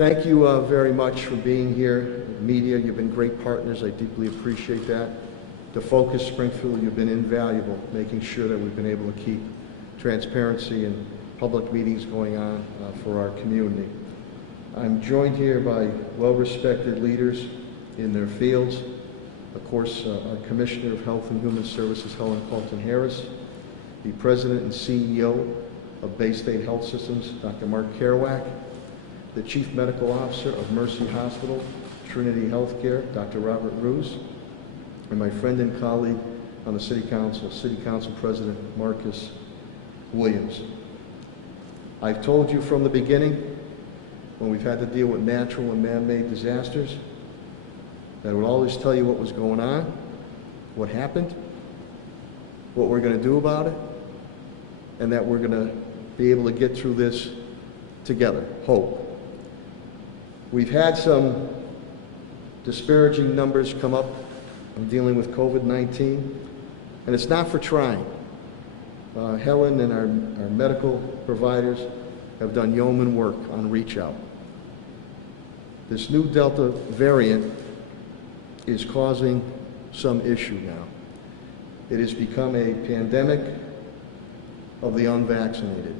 Thank you very much for being here. Media, you've been great partners. I deeply appreciate that. To Focus Springfield, you've been invaluable, making sure that we've been able to keep transparency and public meetings going on for our community. I'm joined here by well-respected leaders in their fields. Of course, our Commissioner of Health and Human Services, Helen Colton-Harris, the President and CEO of Bay State Health Systems, Dr. Mark Kerouac, the Chief Medical Officer of Mercy Hospital, Trinity Healthcare, Dr. Robert Roos, and my friend and colleague on the City Council President Marcus Williams. I've told you from the beginning, when we've had to deal with natural and man-made disasters, that I would always tell you what was going on, what happened, what we're going to do about it, and that we're going to be able to get through this together. Hope. We've had some disparaging numbers come up in dealing with COVID-19, and it's not for trying. Helen and our medical providers have done yeoman work on reach out. This new Delta variant is causing some issue now. It has become a pandemic of the unvaccinated.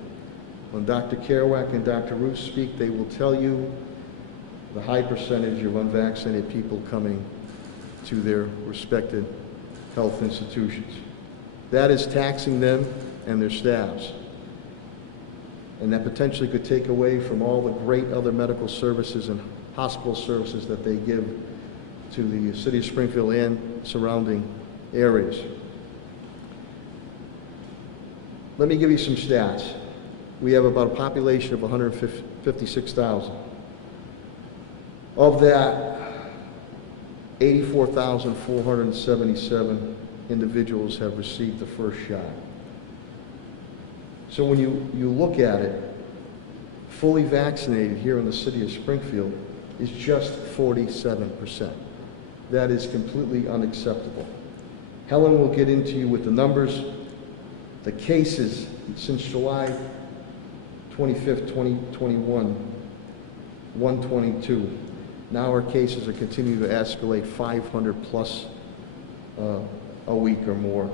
When Dr. Kerouac and Dr. Roos speak, they will tell you the high percentage of unvaccinated people coming to their respected health institutions. That is taxing them and their staffs. And that potentially could take away from all the great other medical services and hospital services that they give to the city of Springfield and surrounding areas. Let me give you some stats. We have about a population of 156,000. Of that, 84,477 individuals have received the first shot. So when you look at it, fully vaccinated here in the city of Springfield is just 47%. That is completely unacceptable. Helen will get into you with the numbers. The cases since July 25th, 2021, 122. Now our cases are continuing to escalate 500 plus a week or more.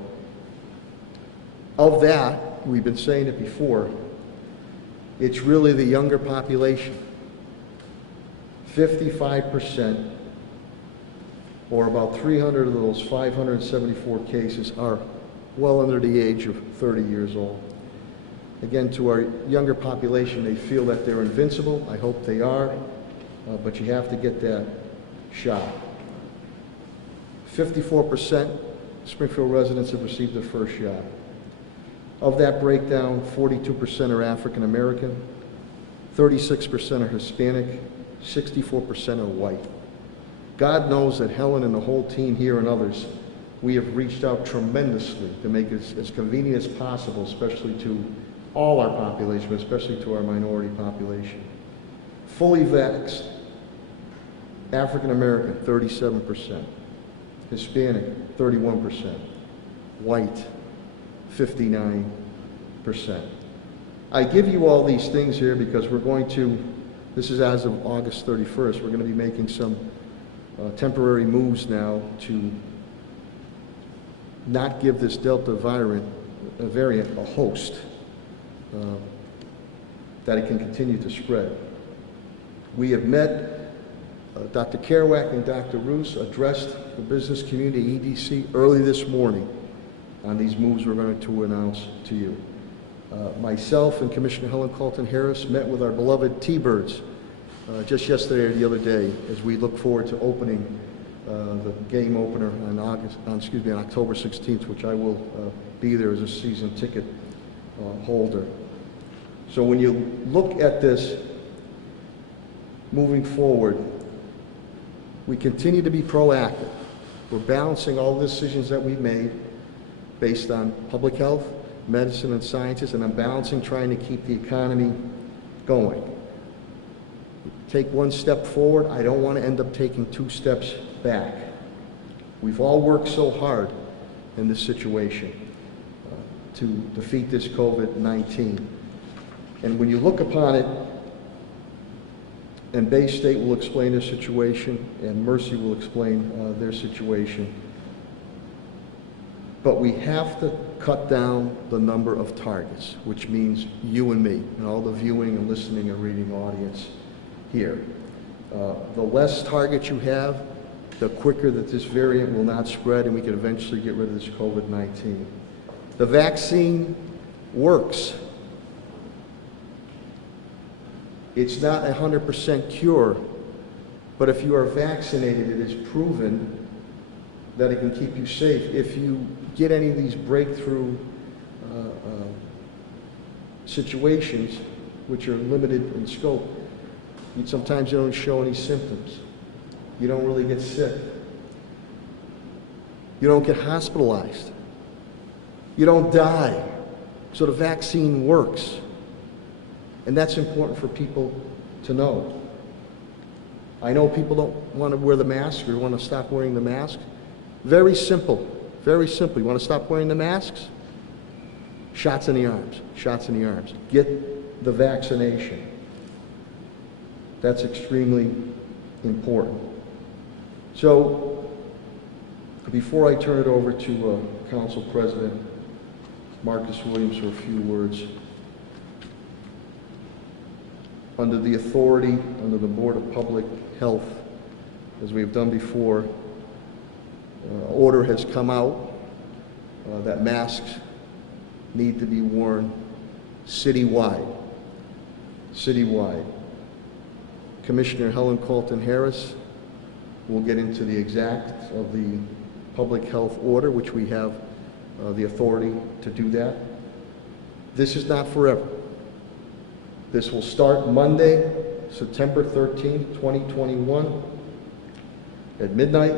Of that, we've been saying it before, it's really the younger population. 55%, or about 300 of those 574 cases, are well under the age of 30 years old. Again, to our younger population, they feel that they're invincible. I hope they are, but you have to get that shot. 54% Springfield residents have received their first shot. Of that breakdown, 42% are African American, 36% are Hispanic, 64% are white. God knows that Helen and the whole team here and others, we have reached out tremendously to make it as convenient as possible, especially to all our population, but especially to our minority population. Fully vaxxed, African American, 37%. Hispanic, 31%. White, 59%. I give you all these things here because we're going to, this is as of August 31st, we're going to be making some temporary moves now to not give this Delta variant a host, that it can continue to spread. We have met, Dr. Kerouac and Dr. Roos addressed the business community, EDC, early this morning on these moves we're going to announce to you. Myself and Commissioner Helen Colton-Harris met with our beloved T-Birds just yesterday or the other day as we look forward to opening the game opener on October 16th, which I will be there as a season ticket holder. So when you look at this moving forward, we continue to be proactive. We're balancing all the decisions that we've made based on public health, medicine, and sciences, and I'm balancing trying to keep the economy going. Take one step forward, I don't want to end up taking 2 steps back. We've all worked so hard in this situation to defeat this COVID-19. And when you look upon it, and Bay State will explain their situation, and Mercy will explain their situation. But we have to cut down the number of targets, which means you and me, and all the viewing and listening and reading audience here. The less targets you have, the quicker that this variant will not spread, and we can eventually get rid of this COVID-19. The vaccine works. It's not a 100% cure, but if you are vaccinated, it is proven that it can keep you safe. If you get any of these breakthrough situations, which are limited in scope, sometimes you don't show any symptoms. You don't really get sick. You don't get hospitalized. You don't die. So the vaccine works. And that's important for people to know. I know people don't want to wear the mask or want to stop wearing the mask. Very simple, very simple. You want to stop wearing the masks? Shots in the arms, shots in the arms. Get the vaccination. That's extremely important. So, before I turn it over to Council President Marcus Williams for a few words, under the authority, under the Board of Public Health, as we have done before, order has come out that masks need to be worn citywide. Citywide. Commissioner Helen Colton Harris will get into the exact of the public health order, which we have the authority to do that. This is not forever. This will start Monday, September 13th, 2021 at midnight,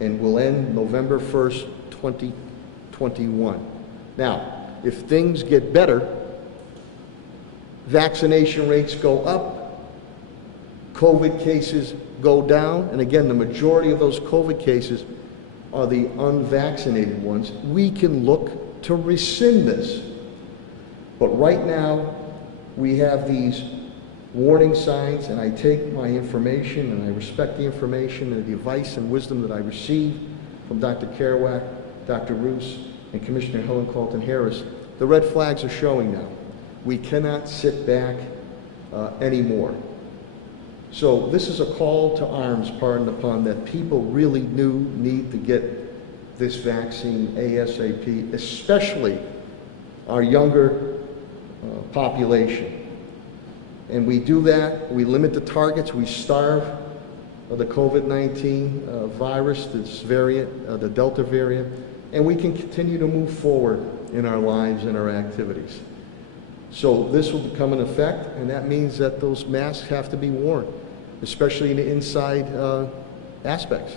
and will end November 1st, 2021. Now, if things get better, vaccination rates go up, COVID cases go down, and again, the majority of those COVID cases are the unvaccinated ones, we can look to rescind this. But right now, we have these warning signs, and I take my information and I respect the information and the advice and wisdom that I received from Dr. Kerouac, Dr. Roos, and Commissioner Helen Colton Harris. The red flags are showing now. We cannot sit back anymore. So this is a call to arms, pardon the pun, that people really need to get this vaccine ASAP, especially our younger population. And we do that, we limit the targets, we starve the COVID-19 virus, this variant, the Delta variant, and we can continue to move forward in our lives and our activities. So this will become an effect, and that means that those masks have to be worn, especially in the inside aspects.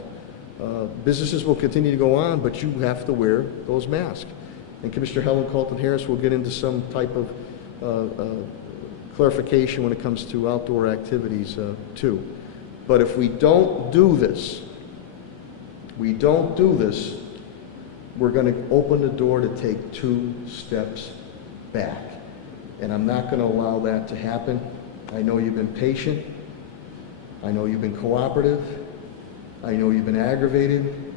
Businesses will continue to go on, but you have to wear those masks. And Commissioner Helen Colton Harris will get into some type of clarification when it comes to outdoor activities too. But if we don't do this, we're going to open the door to take 2 steps back. And I'm not going to allow that to happen. I know you've been patient. I know you've been cooperative. I know you've been aggravated.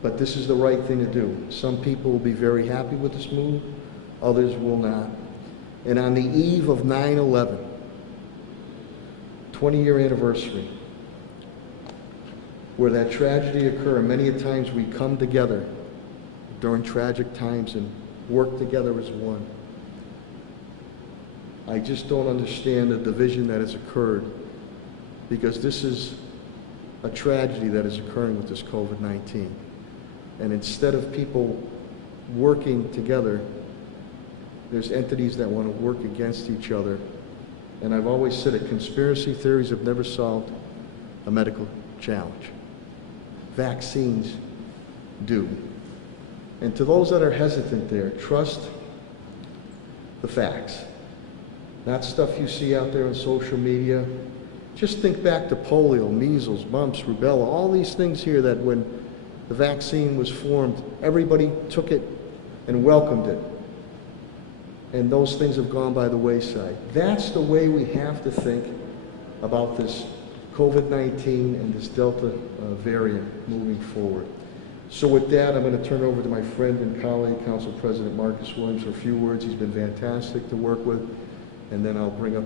But this is the right thing to do. Some people will be very happy with this move. Others will not. And on the eve of 9/11, 20-year anniversary, where that tragedy occurred, and many a times we come together during tragic times and work together as one. I just don't understand the division that has occurred, because this is a tragedy that is occurring with this COVID-19. And instead of people working together, there's entities that want to work against each other. And I've always said that conspiracy theories have never solved a medical challenge. Vaccines do. And to those that are hesitant there, trust the facts. Not stuff you see out there on social media. Just think back to polio, measles, mumps, rubella, all these things here that when the vaccine was formed, everybody took it and welcomed it. and those things have gone by the wayside. That's the way we have to think about this COVID-19 and this Delta variant moving forward. So with that, I'm going to turn over to my friend and colleague, Council President Marcus Williams, for a few words. He's been fantastic to work with. And then I'll bring up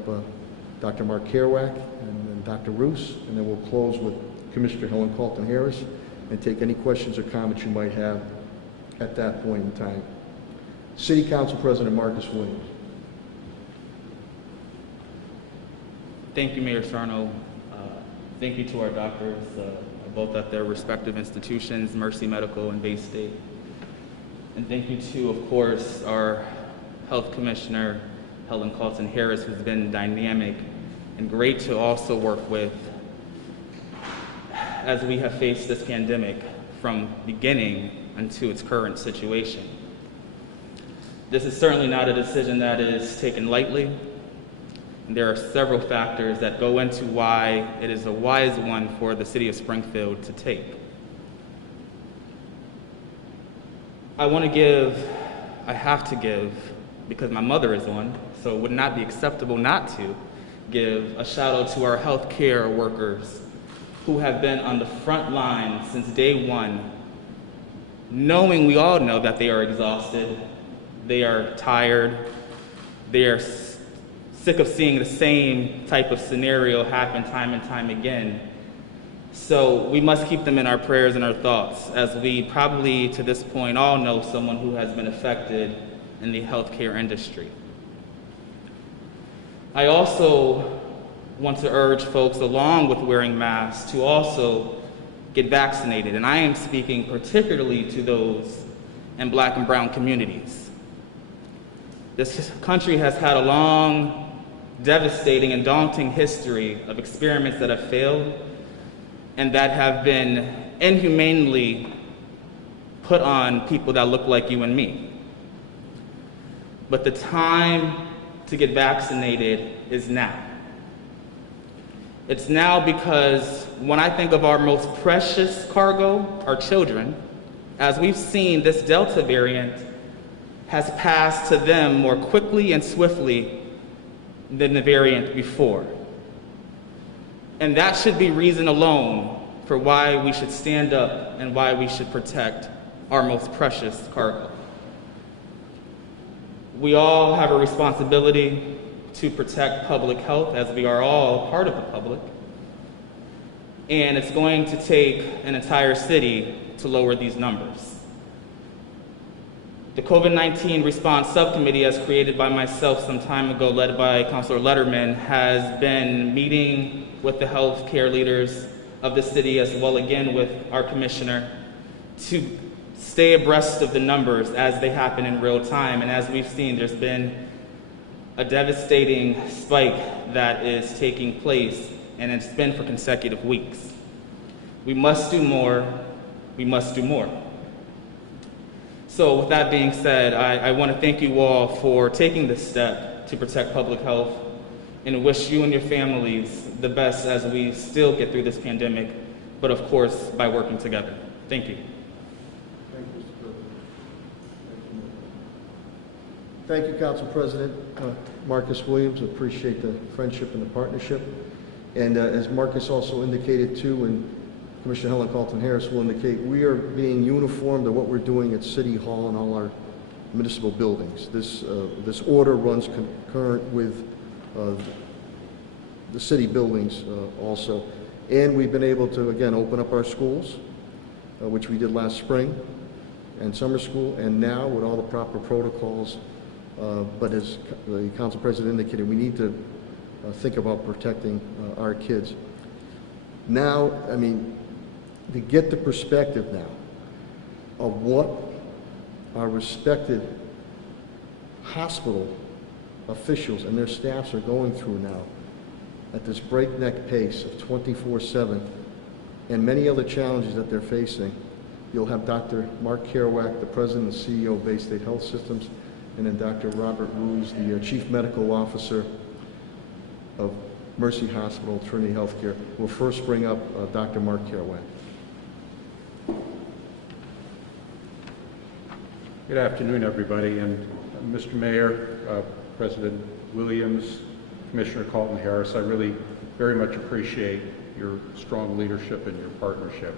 Dr. Mark Kerouac and then Dr. Roos, and then we'll close with Commissioner Helen Carlton-Harris and take any questions or comments you might have at that point in time. City Council President Marcus Williams. Thank you, Mayor Sarno. Thank you to our doctors, both at their respective institutions, Mercy Medical and Bay State. And thank you to, of course, our Health Commissioner, Helen Carlton-Harris, who's been dynamic and great to also work with as we have faced this pandemic from beginning until its current situation. This is certainly not a decision that is taken lightly. There are several factors that go into why it is a wise one for the city of Springfield to take. I have to give, because my mother is one, so it would not be acceptable not to give a shout out to our healthcare workers who have been on the front line since day one, knowing we all know that they are exhausted, they are tired, they are sick of seeing the same type of scenario happen time and time again. So we must keep them in our prayers and our thoughts, as we probably to this point all know someone who has been affected in the healthcare industry. I also want to urge folks, along with wearing masks, to also get vaccinated. And I am speaking particularly to those in Black and brown communities. This country has had a long, devastating and daunting history of experiments that have failed and that have been inhumanely put on people that look like you and me. But the time to get vaccinated is now. It's now because when I think of our most precious cargo, our children, as we've seen, this Delta variant has passed to them more quickly and swiftly than the variant before. And that should be reason alone for why we should stand up and why we should protect our most precious cargo. We all have a responsibility to protect public health, as we are all part of the public. And it's going to take an entire city to lower these numbers. The COVID-19 response subcommittee, as created by myself some time ago, led by Councilor Letterman, has been meeting with the healthcare leaders of the city, as well again with our commissioner, to stay abreast of the numbers as they happen in real time. And as we've seen, there's been a devastating spike that is taking place, and it's been for consecutive weeks. We must do more. We must do more. So with that being said, I want to thank you all for taking this step to protect public health and wish you and your families the best as we still get through this pandemic, but of course, by working together. Thank you. Thank you, Mr. President. Thank you, Council President Marcus Williams. Appreciate the friendship and the partnership. And as Marcus also indicated too, and Commissioner Helen Carlton-Harris will indicate, we are being uniformed to what we're doing at City Hall and all our municipal buildings. This order runs concurrent with the city buildings also. And we've been able to, again, open up our schools, which we did last spring, and summer school, and now with all the proper protocols. But as the Council President indicated, we need to think about protecting our kids. Now, I mean, to get the perspective now of what our respected hospital officials and their staffs are going through now at this breakneck pace of 24/7 and many other challenges that they're facing. You'll have Dr. Mark Kerouac, the President and CEO of Bay State Health Systems, and then Dr. Robert Roos, the Chief Medical Officer of Mercy Hospital, Trinity Healthcare. We'll first bring up Dr. Mark Kerouac. Good afternoon, everybody, and Mr. Mayor, President Williams, Commissioner Colton Harris, I really very much appreciate your strong leadership and your partnership.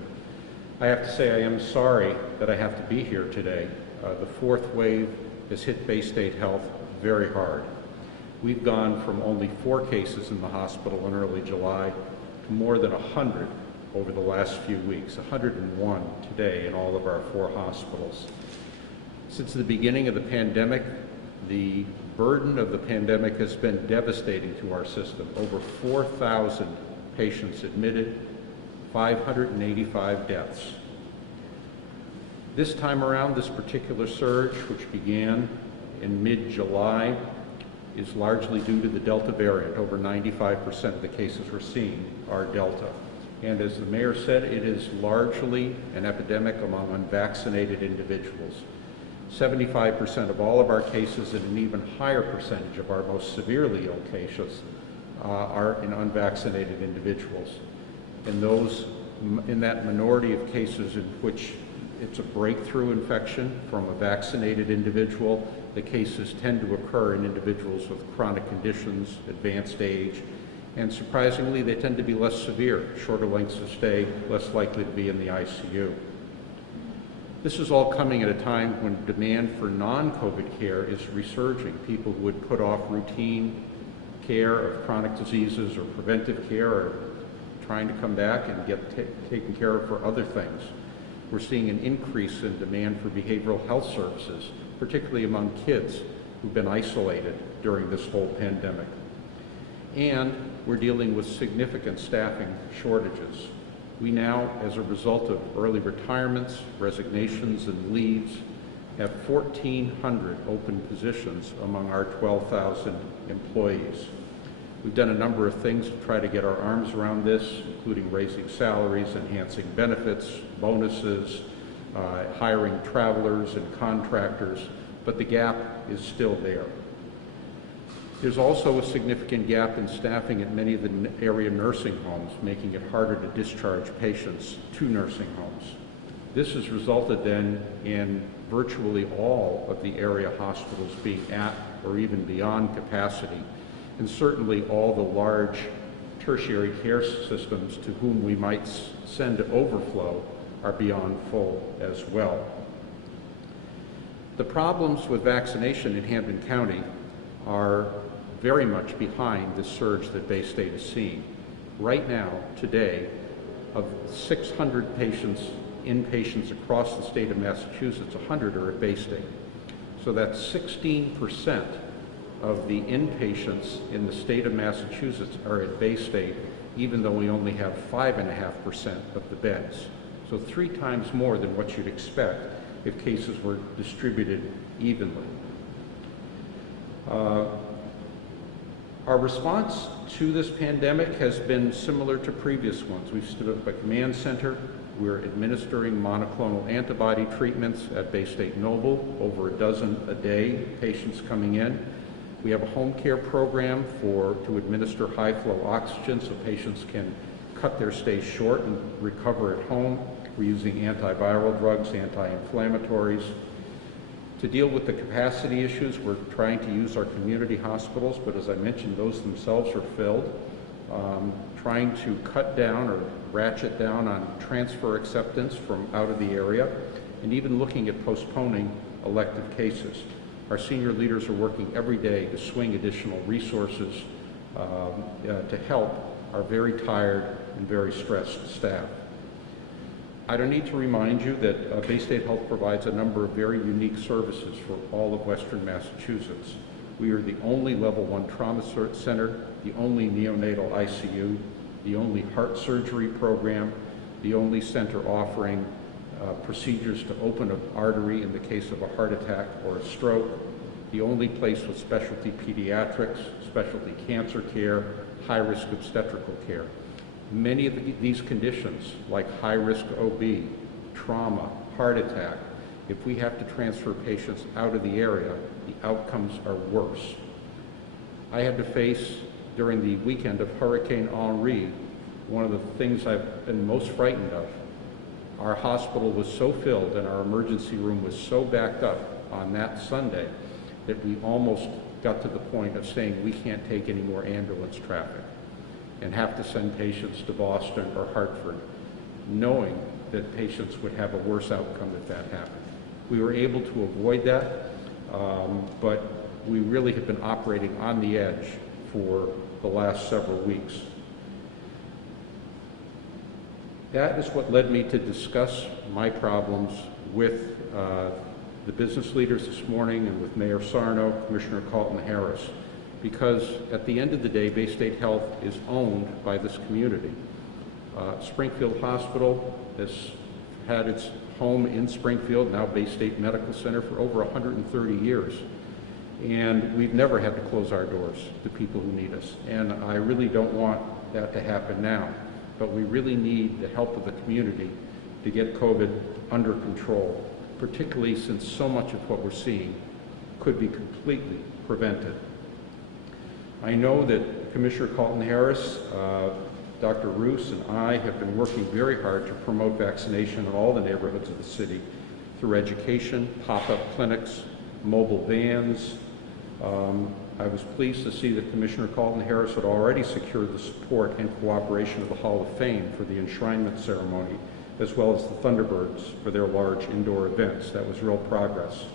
I have to say I am sorry that I have to be here today. The fourth wave has hit Bay State Health very hard. We've gone from only 4 cases in the hospital in early July to more than 100 over the last few weeks, 101 today in all of our 4 hospitals. Since the beginning of the pandemic, the burden of the pandemic has been devastating to our system. Over 4,000 patients admitted, 585 deaths. This time around, this particular surge, which began in mid-July, is largely due to the Delta variant. Over 95% of the cases we're seeing are Delta. And as the mayor said, it is largely an epidemic among unvaccinated individuals. 75% of all of our cases and an even higher percentage of our most severely ill cases are in unvaccinated individuals. And those, in that minority of cases in which it's a breakthrough infection from a vaccinated individual, the cases tend to occur in individuals with chronic conditions, advanced age, and surprisingly, they tend to be less severe, shorter lengths of stay, less likely to be in the ICU. This is all coming at a time when demand for non-COVID care is resurging. People who would put off routine care of chronic diseases or preventive care are trying to come back and get taken care of for other things. We're seeing an increase in demand for behavioral health services, particularly among kids who've been isolated during this whole pandemic. And we're dealing with significant staffing shortages. We now, as a result of early retirements, resignations, and leaves, have 1,400 open positions among our 12,000 employees. We've done a number of things to try to get our arms around this, including raising salaries, enhancing benefits, bonuses, hiring travelers and contractors, but the gap is still there. There's also a significant gap in staffing at many of the area nursing homes, making it harder to discharge patients to nursing homes. This has resulted then in virtually all of the area hospitals being at or even beyond capacity, and certainly all the large tertiary care systems to whom we might send to overflow are beyond full as well. The problems with vaccination in Hampden County are very much behind the surge that Bay State is seeing. Right now, today, of 600 patients, inpatients across the state of Massachusetts, 100 are at Bay State. So that's 16% of the inpatients in the state of Massachusetts are at Bay State, even though we only have 5.5% of the beds. So 3 times more than what you'd expect if cases were distributed evenly. Our response to this pandemic has been similar to previous ones. We've stood up a command center. We're administering monoclonal antibody treatments at Bay State Noble, over a dozen a day, patients coming in. We have a home care program to administer high-flow oxygen so patients can cut their stay short and recover at home. We're using antiviral drugs, anti-inflammatories. To deal with the capacity issues, we're trying to use our community hospitals, but as I mentioned, those themselves are filled. Trying to cut down or ratchet down on transfer acceptance from out of the area, and even looking at postponing elective cases. Our senior leaders are working every day to swing additional resources to help our very tired and very stressed staff. I don't need to remind you that Bay State Health provides a number of very unique services for all of Western Massachusetts. We are the only level 1 trauma center, the only neonatal ICU, the only heart surgery program, the only center offering procedures to open an artery in the case of a heart attack or a stroke, the only place with specialty pediatrics, specialty cancer care, high-risk obstetrical care. Many of these conditions, like high-risk OB, trauma, heart attack, if we have to transfer patients out of the area, the outcomes are worse. I had to face, during the weekend of Hurricane Henri, one of the things I've been most frightened of. Our hospital was so filled and our emergency room was so backed up on that Sunday that we almost got to the point of saying we can't take any more ambulance traffic and have to send patients to Boston or Hartford, knowing that patients would have a worse outcome if that happened. We were able to avoid that, but we really have been operating on the edge for the last several weeks. That is what led me to discuss my problems with the business leaders this morning and with Mayor Sarno, Commissioner Carlton Harris, because at the end of the day, Bay State Health is owned by this community. Springfield Hospital has had its home in Springfield, now Bay State Medical Center, for over 130 years. And we've never had to close our doors to people who need us. And I really don't want that to happen now. But we really need the help of the community to get COVID under control, particularly since so much of what we're seeing could be completely prevented. I know that Commissioner Carlton Harris, Dr. Roos, and I have been working very hard to promote vaccination in all the neighborhoods of the city through education, pop-up clinics, mobile vans. I was pleased to see that Commissioner Carlton Harris had already secured the support and cooperation of the Hall of Fame for the enshrinement ceremony, as well as the Thunderbirds for their large indoor events. That was real progress.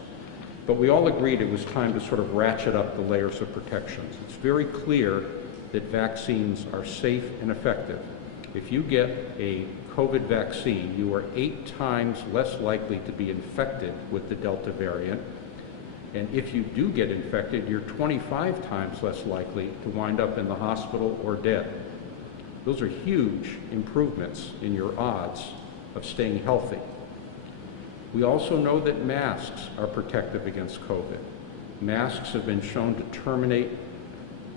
But we all agreed it was time to sort of ratchet up the layers of protections. It's very clear that vaccines are safe and effective. If you get a COVID vaccine, you are 8 times less likely to be infected with the Delta variant. And if you do get infected, you're 25 times less likely to wind up in the hospital or dead. Those are huge improvements in your odds of staying healthy. We also know that masks are protective against COVID. Masks have been shown to terminate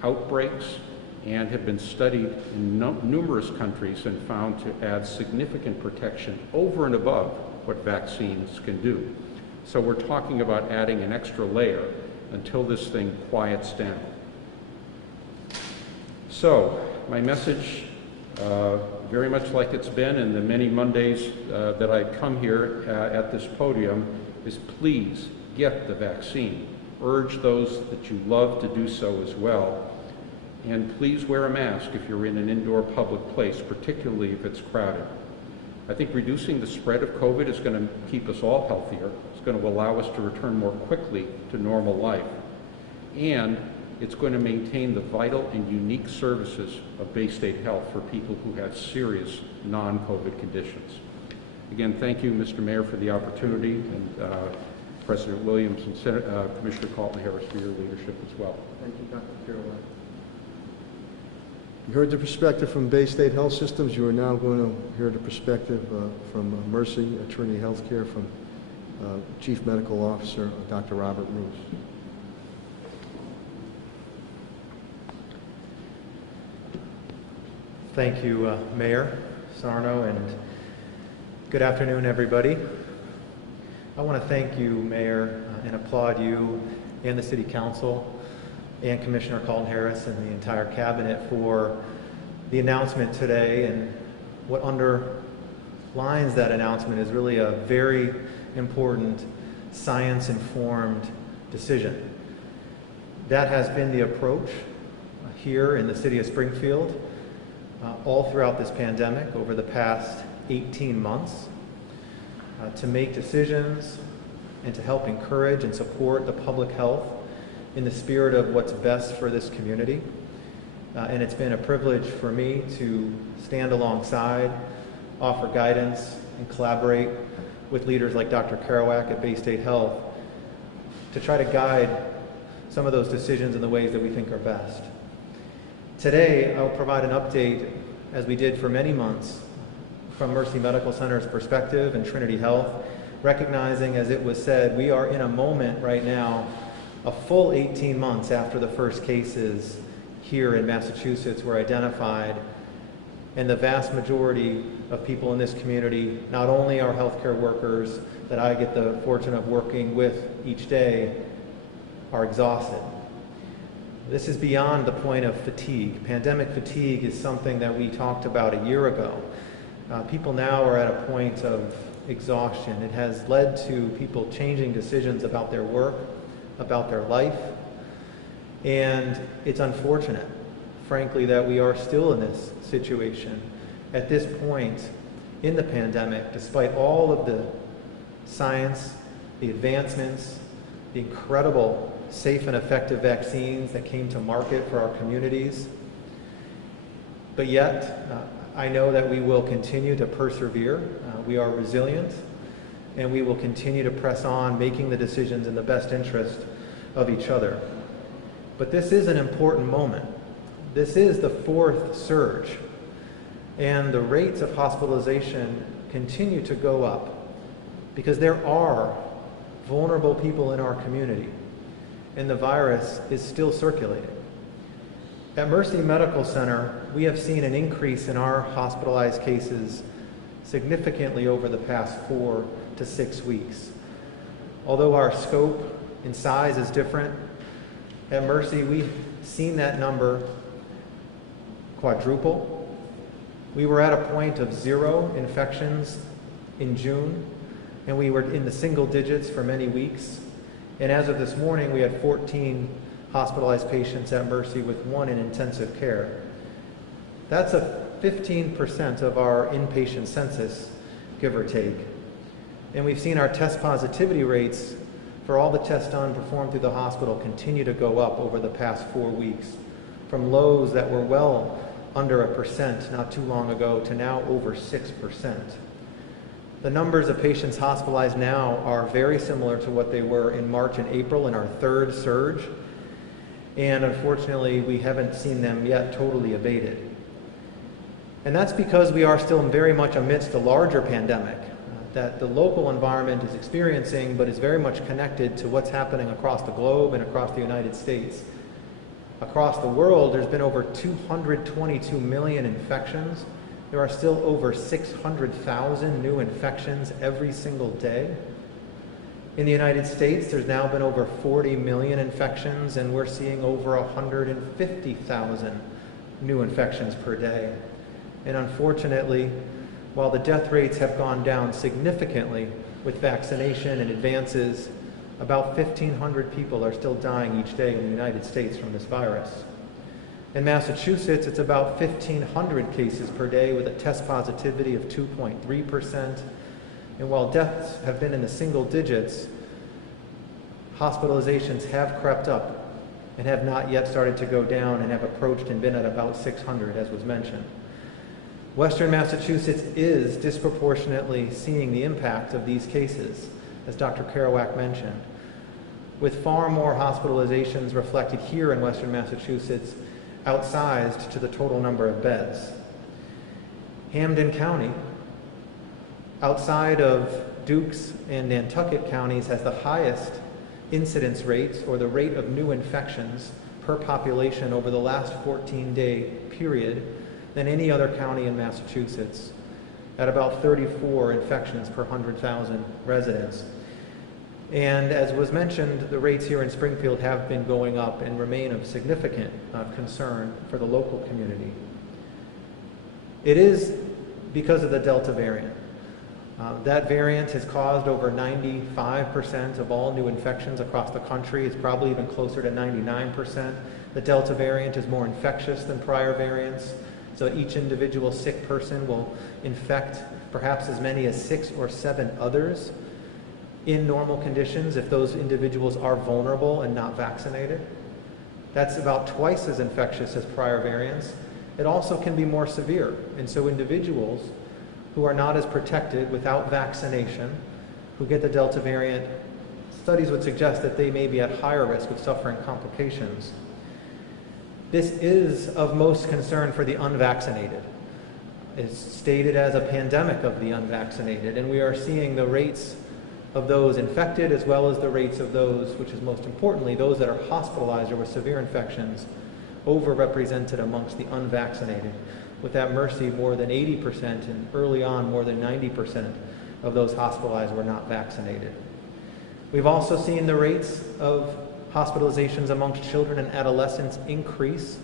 outbreaks and have been studied in numerous countries and found to add significant protection over and above what vaccines can do. So we're talking about adding an extra layer until this thing quiets down. So my message, very much like it's been in the many Mondays that I come here at this podium, is please get the vaccine. Urge those that you love to do so as well. And please wear a mask if you're in an indoor public place, particularly if it's crowded. I think reducing the spread of COVID is going to keep us all healthier. It's going to allow us to return more quickly to normal life. And it's going to maintain the vital and unique services of Bay State Health for people who have serious non-COVID conditions. Again, thank you, Mr. Mayor, for the opportunity, and President Williams and Commissioner Carlton Harris for your leadership as well. Thank you, Dr. Caroline. You heard the perspective from Bay State Health Systems. You are now going to hear the perspective from Mercy Trinity Healthcare from Chief Medical Officer Dr. Robert Roos. Thank you, Mayor Sarno, and good afternoon, everybody. I want to thank you, Mayor, and applaud you and the City Council and Commissioner Carlton Harris and the entire Cabinet for the announcement today. And what underlines that announcement is really a very important science-informed decision. That has been the approach here in the city of Springfield all throughout this pandemic over the past 18 months to make decisions and to help encourage and support the public health in the spirit of what's best for this community. And it's been a privilege for me to stand alongside, offer guidance, and collaborate with leaders like Dr. Kerouac at Bay State Health to try to guide some of those decisions in the ways that we think are best. Today, I'll provide an update, as we did for many months, from Mercy Medical Center's perspective and Trinity Health, recognizing, as it was said, we are in a moment right now, a full 18 months after the first cases here in Massachusetts were identified, and the vast majority of people in this community, not only our healthcare workers that I get the fortune of working with each day, are exhausted. This is beyond the point of fatigue. Pandemic fatigue is something that we talked about a year ago. People now are at a point of exhaustion. It has led to people changing decisions about their work, about their life. And it's unfortunate, frankly, that we are still in this situation at this point in the pandemic, despite all of the science, the advancements, the incredible safe and effective vaccines that came to market for our communities. But yet, I know that we will continue to persevere. We are resilient, and we will continue to press on, making the decisions in the best interest of each other. But this is an important moment. This is the fourth surge, and the rates of hospitalization continue to go up because there are vulnerable people in our community, and the virus is still circulating. At Mercy Medical Center, we have seen an increase in our hospitalized cases significantly over the past 4 to 6 weeks. Although our scope and size is different, at Mercy we've seen that number quadruple. We were at a point of 0 infections in June, and we were in the single digits for many weeks. And as of this morning, we had 14 hospitalized patients at Mercy with 1 in intensive care. That's a 15% of our inpatient census, give or take. And we've seen our test positivity rates for all the tests done performed through the hospital continue to go up over the past 4 weeks, from lows that were well under 1% not too long ago to now over 6%. The numbers of patients hospitalized now are very similar to what they were in March and April in our third surge. And unfortunately, we haven't seen them yet totally abated. And that's because we are still very much amidst a larger pandemic that the local environment is experiencing, but is very much connected to what's happening across the globe and across the United States. Across the world, there's been over 222 million infections. There are still over 600,000 new infections every single day. In the United States, there's now been over 40 million infections, and we're seeing over 150,000 new infections per day. And unfortunately, while the death rates have gone down significantly with vaccination and advances, about 1,500 people are still dying each day in the United States from this virus. In Massachusetts, it's about 1,500 cases per day with a test positivity of 2.3%. And while deaths have been in the single digits, hospitalizations have crept up and have not yet started to go down and have approached and been at about 600, as was mentioned. Western Massachusetts is disproportionately seeing the impact of these cases, as Dr. Kerouac mentioned, with far more hospitalizations reflected here in Western Massachusetts outsized to the total number of beds. Hampden County, outside of Dukes and Nantucket counties, has the highest incidence rates, or the rate of new infections per population over the last 14-day period, than any other county in Massachusetts, at about 34 infections per 100,000 residents. And as was mentioned, the rates here in Springfield have been going up and remain of significant concern for the local community. It is because of the Delta variant. That variant has caused over 95% of all new infections across the country. It's probably even closer to 99%. The Delta variant is more infectious than prior variants, so each individual sick person will infect perhaps as many as 6 or 7 others in normal conditions if those individuals are vulnerable and not vaccinated. That's about twice as infectious as prior variants. It also can be more severe, and so individuals who are not as protected without vaccination, who get the Delta variant, studies would suggest that they may be at higher risk of suffering complications. This is of most concern for the unvaccinated. It's stated as a pandemic of the unvaccinated, and we are seeing the rates of those infected as well as the rates of those, which is most importantly, those that are hospitalized or with severe infections, overrepresented amongst the unvaccinated. With at Mercy, more than 80%, and early on, more than 90% of those hospitalized were not vaccinated. We've also seen the rates of hospitalizations amongst children and adolescents increase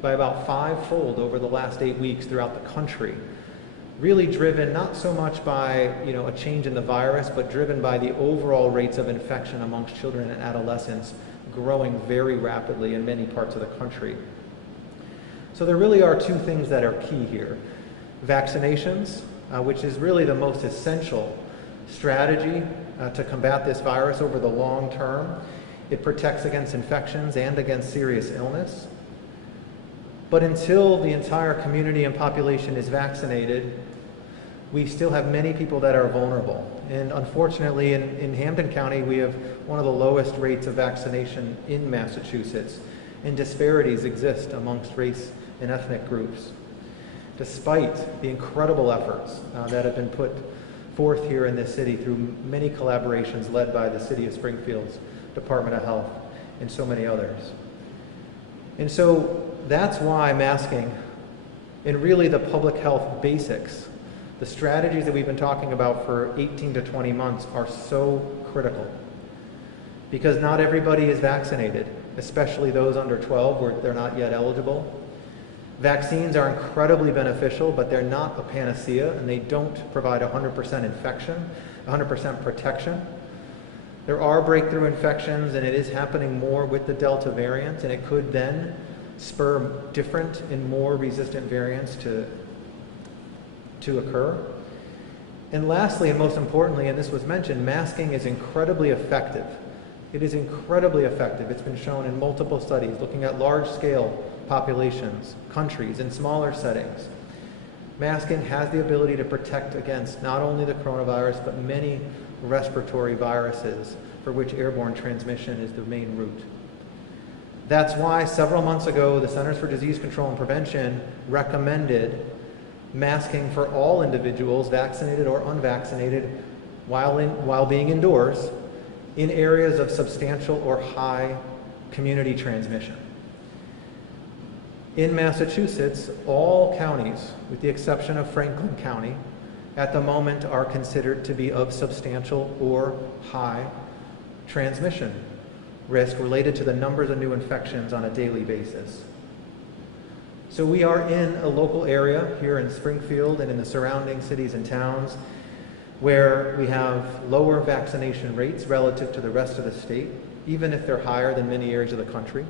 by about 5-fold over the last 8 weeks throughout the country. really driven not so much by a change in the virus, but driven by the overall rates of infection amongst children and adolescents growing very rapidly in many parts of the country. So there really are two things that are key here. Vaccinations, which is really the most essential strategy to combat this virus over the long term. It protects against infections and against serious illness. But until the entire community and population is vaccinated, we still have many people that are vulnerable. And unfortunately, in Hampden County, we have one of the lowest rates of vaccination in Massachusetts, and disparities exist amongst race and ethnic groups. Despite the incredible efforts that have been put forth here in this city through many collaborations led by the City of Springfield's Department of Health and so many others. And so that's why masking and really the public health basics, the strategies that we've been talking about for 18 to 20 months are so critical. Because not everybody is vaccinated, especially those under 12 where they're not yet eligible. Vaccines are incredibly beneficial, but they're not a panacea, and they don't provide 100% protection. There are breakthrough infections, and it is happening more with the Delta variant, and it could then spur different and more resistant variants to occur. And lastly, and most importantly, and this was mentioned, masking is incredibly effective. It is incredibly effective. It's been shown in multiple studies looking at large-scale populations, countries, and smaller settings. Masking has the ability to protect against not only the coronavirus, but many respiratory viruses for which airborne transmission is the main route. That's why several months ago, the Centers for Disease Control and Prevention recommended masking for all individuals, vaccinated or unvaccinated, while being indoors in areas of substantial or high community transmission. In Massachusetts, all counties, with the exception of Franklin County, at the moment are considered to be of substantial or high transmission risk related to the numbers of new infections on a daily basis. So we are in a local area here in Springfield and in the surrounding cities and towns where we have lower vaccination rates relative to the rest of the state, even if they're higher than many areas of the country.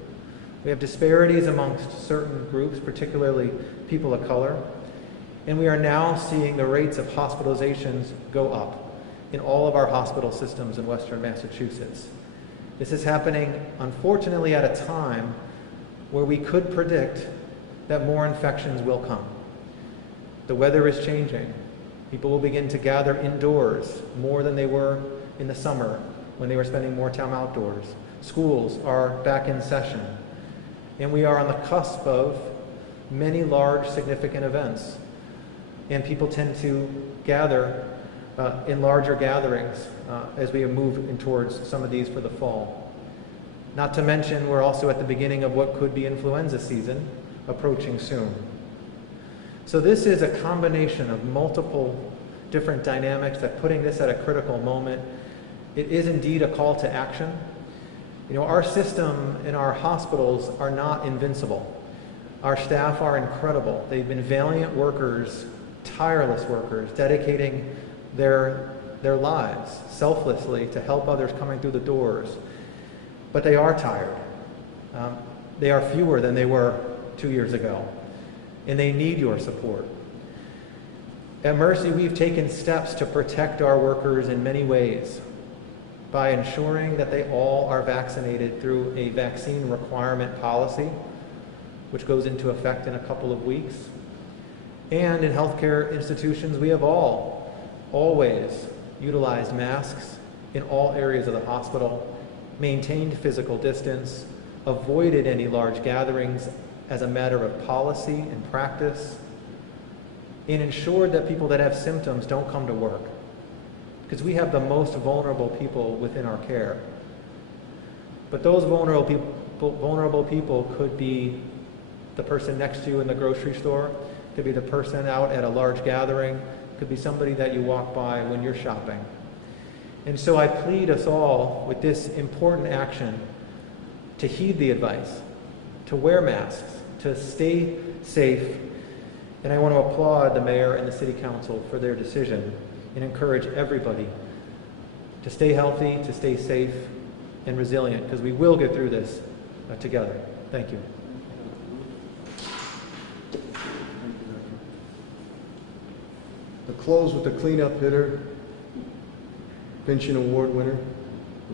We have disparities amongst certain groups, particularly people of color, and we are now seeing the rates of hospitalizations go up in all of our hospital systems in Western Massachusetts. This is happening, unfortunately, at a time where we could predict that more infections will come. The weather is changing. People will begin to gather indoors more than they were in the summer when they were spending more time outdoors. Schools are back in session. And we are on the cusp of many large, significant events. And people tend to gather in larger gatherings as we move in towards some of these for the fall. Not to mention, we're also at the beginning of what could be influenza season approaching soon. So this is a combination of multiple different dynamics that putting this at a critical moment, it is indeed a call to action. Our system and our hospitals are not invincible. Our staff are incredible. They've been valiant workers, tireless workers, dedicating their lives selflessly to help others coming through the doors. But they are tired. They are fewer than they were 2 years ago, and they need your support. At Mercy, we've taken steps to protect our workers in many ways by ensuring that they all are vaccinated through a vaccine requirement policy, which goes into effect in a couple of weeks. And in healthcare institutions, we have always utilized masks in all areas of the hospital, maintained physical distance, avoided any large gatherings as a matter of policy and practice, and ensured that people that have symptoms don't come to work, because we have the most vulnerable people within our care. But those vulnerable people could be the person next to you in the grocery store, could be the person out at a large gathering, could be somebody that you walk by when you're shopping. And so I plead us all with this important action to heed the advice, to wear masks, to stay safe, And I want to applaud the mayor and the city council for their decision and encourage everybody to stay healthy, to stay safe and resilient, because we will get through this together. Thank you. To close with the cleanup hitter, Pension Award winner,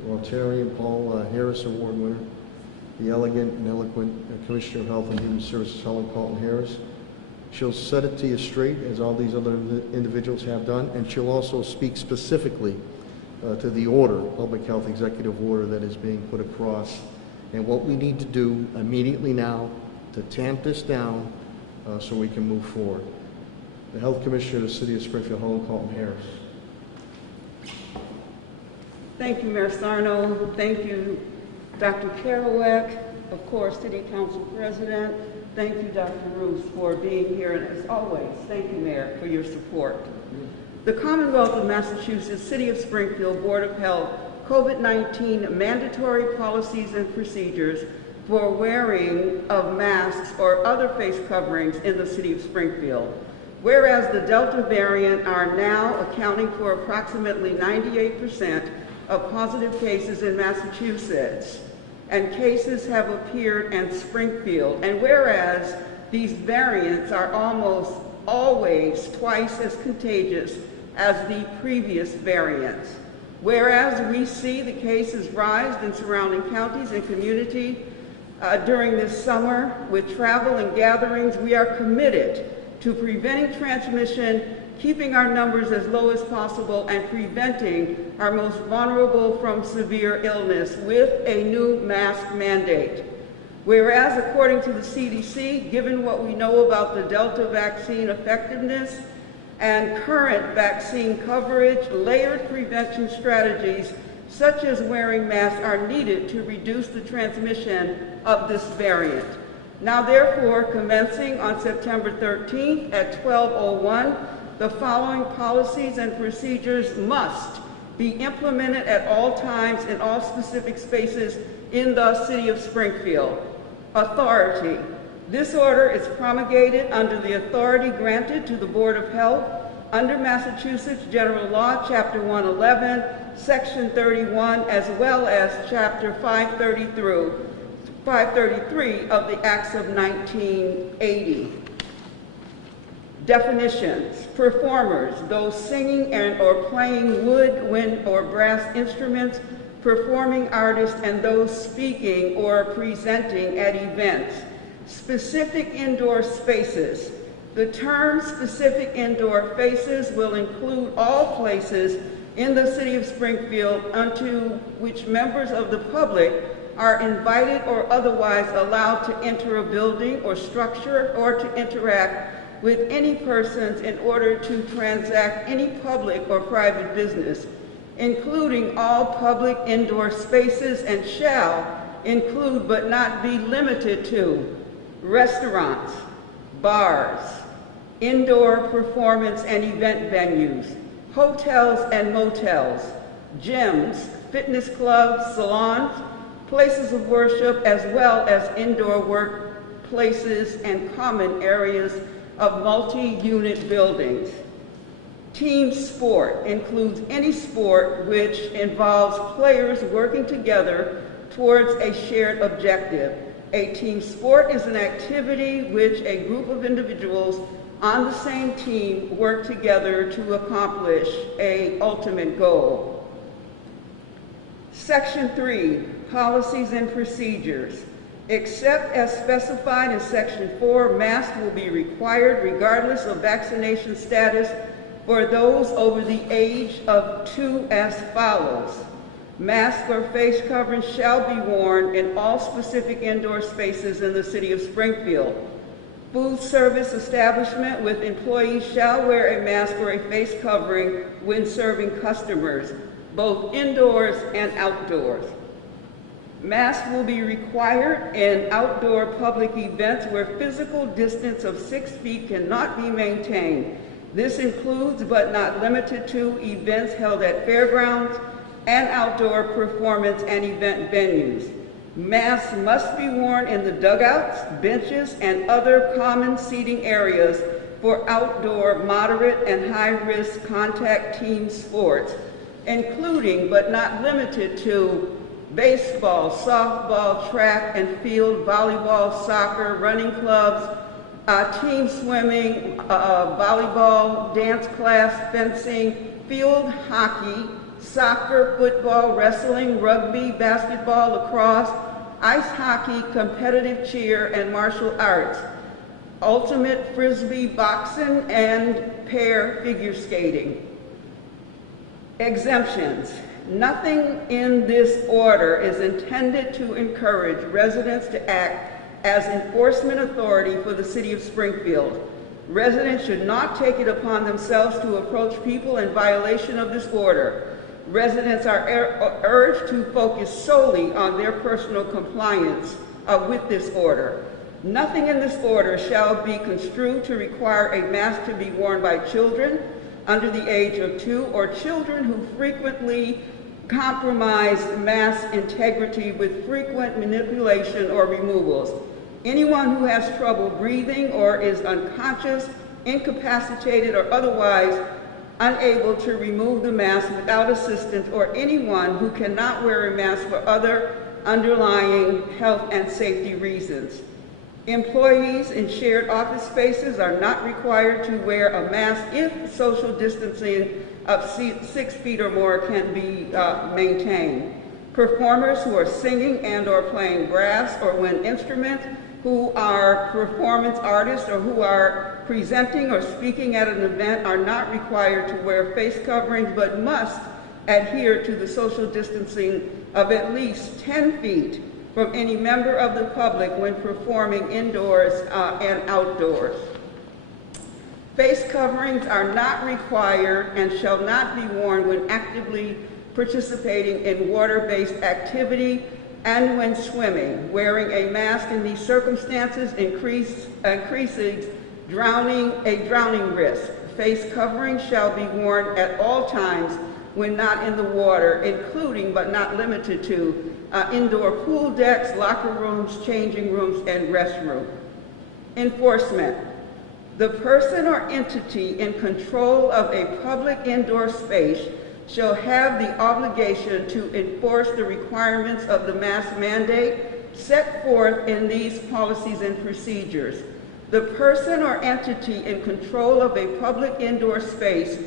Rotarian Paul Harris Award winner, the elegant and eloquent Commissioner of Health and Human Services, Helen Carlton Harris. She'll set it to you straight, as all these other individuals have done, and she'll also speak specifically to the order, public health executive order that is being put across, and what we need to do immediately now to tamp this down so we can move forward. The Health Commissioner of the City of Springfield, Helen Carlton Harris. Thank you, Mayor Sarno. Thank you, Dr. Kerouac, of course, City Council President. Thank you, Dr. Roos, for being here. And as always, thank you, Mayor, for your support. The Commonwealth of Massachusetts, City of Springfield Board of Health, COVID-19 mandatory policies and procedures for wearing of masks or other face coverings in the City of Springfield. Whereas the Delta variant are now accounting for approximately 98% of positive cases in Massachusetts, and cases have appeared in Springfield, and whereas these variants are almost always twice as contagious as the previous variants. Whereas we see the cases rise in surrounding counties and community during this summer with travel and gatherings, we are committed to preventing transmission, keeping our numbers as low as possible, and preventing our most vulnerable from severe illness with a new mask mandate. Whereas, according to the CDC, given what we know about the Delta vaccine effectiveness and current vaccine coverage, layered prevention strategies such as wearing masks are needed to reduce the transmission of this variant. Now, therefore, commencing on September 13th at 12:01, the following policies and procedures must be implemented at all times in all specific spaces in the City of Springfield. Authority. This order is promulgated under the authority granted to the Board of Health under Massachusetts General Law, Chapter 111, Section 31, as well as Chapter 533 of the Acts of 1980. Definitions. Performers, those singing and or playing wood, wind, or brass instruments, performing artists, and those speaking or presenting at events. Specific indoor spaces. The term specific indoor spaces will include all places in the City of Springfield unto which members of the public are invited or otherwise allowed to enter a building or structure or to interact with any persons in order to transact any public or private business, including all public indoor spaces, and shall include but not be limited to restaurants, bars, indoor performance and event venues, hotels and motels, gyms, fitness clubs, salons, places of worship, as well as indoor workplaces and common areas of multi-unit buildings. Team sport includes any sport which involves players working together towards a shared objective. A team sport is an activity which a group of individuals on the same team work together to accomplish an ultimate goal. Section 3, policies and procedures. Except as specified in Section 4, masks will be required regardless of vaccination status for those over the age of 2 as follows. Masks or face coverings shall be worn in all specific indoor spaces in the City of Springfield. Food service establishment with employees shall wear a mask or a face covering when serving customers, both indoors and outdoors. Masks will be required in outdoor public events where physical distance of 6 feet cannot be maintained. This includes, but not limited to, events held at fairgrounds and outdoor performance and event venues. Masks must be worn in the dugouts, benches, and other common seating areas for outdoor moderate and high-risk contact team sports, including but not limited to baseball, softball, track and field, volleyball, soccer, running clubs, team swimming, volleyball, dance class, fencing, field hockey, soccer, football, wrestling, rugby, basketball, lacrosse, ice hockey, competitive cheer, and martial arts, ultimate frisbee, boxing, and pair figure skating. Exemptions. Nothing in this order is intended to encourage residents to act as enforcement authority for the city of Springfield. Residents should not take it upon themselves to approach people in violation of this order. Residents are urged to focus solely on their personal compliance with this order. Nothing in this order shall be construed to require a mask to be worn by children under the age of 2 or children who frequently compromise mask integrity with frequent manipulation or removals. Anyone who has trouble breathing or is unconscious, incapacitated, or otherwise unable to remove the mask without assistance, or anyone who cannot wear a mask for other underlying health and safety reasons. Employees in shared office spaces are not required to wear a mask if social distancing of 6 feet or more can be maintained. Performers who are singing and or playing brass or wind instruments, who are performance artists, or who are presenting or speaking at an event are not required to wear face coverings, but must adhere to the social distancing of at least 10 feet from any member of the public when performing indoors and outdoors. Face coverings are not required and shall not be worn when actively participating in water-based activity and when swimming. Wearing a mask in these circumstances increases a drowning risk. Face coverings shall be worn at all times when not in the water, including but not limited to indoor pool decks, locker rooms, changing rooms, and restrooms. Enforcement. The person or entity in control of a public indoor space shall have the obligation to enforce the requirements of the mask mandate set forth in these policies and procedures. The person or entity in control of a public indoor space,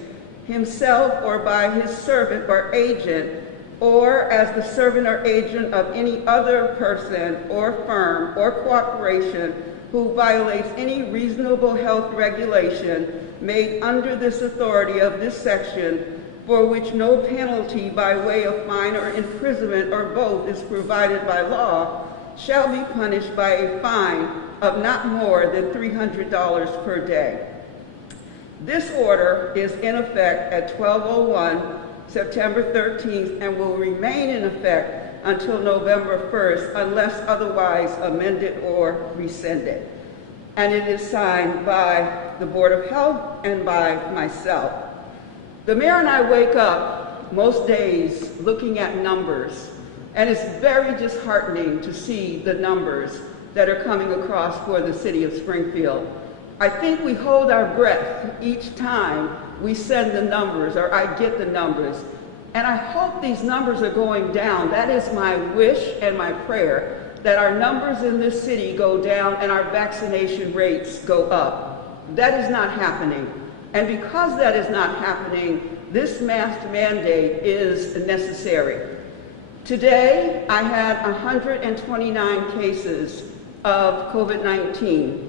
himself or by his servant or agent, or as the servant or agent of any other person or firm or corporation who violates any reasonable health regulation made under this authority of this section, for which no penalty by way of fine or imprisonment or both is provided by law, shall be punished by a fine of not more than $300 per day. This order is in effect at 12:01 September 13th and will remain in effect until November 1st unless otherwise amended or rescinded. And it is signed by the Board of Health and by myself. The mayor and I wake up most days looking at numbers, and it's very disheartening to see the numbers that are coming across for the city of Springfield. I think we hold our breath each time we send the numbers or I get the numbers. And I hope these numbers are going down. That is my wish and my prayer, that our numbers in this city go down and our vaccination rates go up. That is not happening. And because that is not happening, this mask mandate is necessary. Today, I had 129 cases of COVID-19.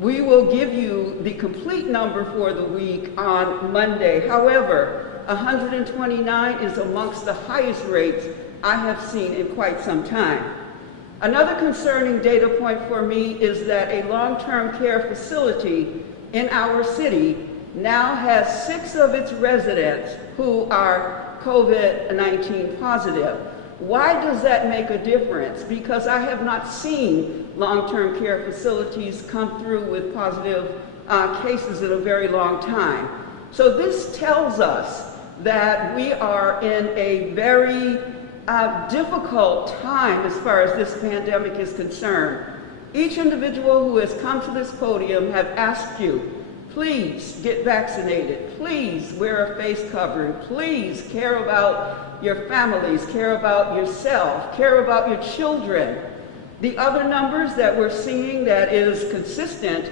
We will give you the complete number for the week on Monday. However, 129 is amongst the highest rates I have seen in quite some time. Another concerning data point for me is that a long-term care facility in our city now has 6 of its residents who are COVID-19 positive. Why does that make a difference? Because I have not seen long-term care facilities come through with positive cases in a very long time. So this tells us that we are in a very difficult time as far as this pandemic is concerned. Each individual who has come to this podium have asked you, please get vaccinated. Please wear a face covering. Please care about your families, care about yourself, care about your children. The other numbers that we're seeing that is consistent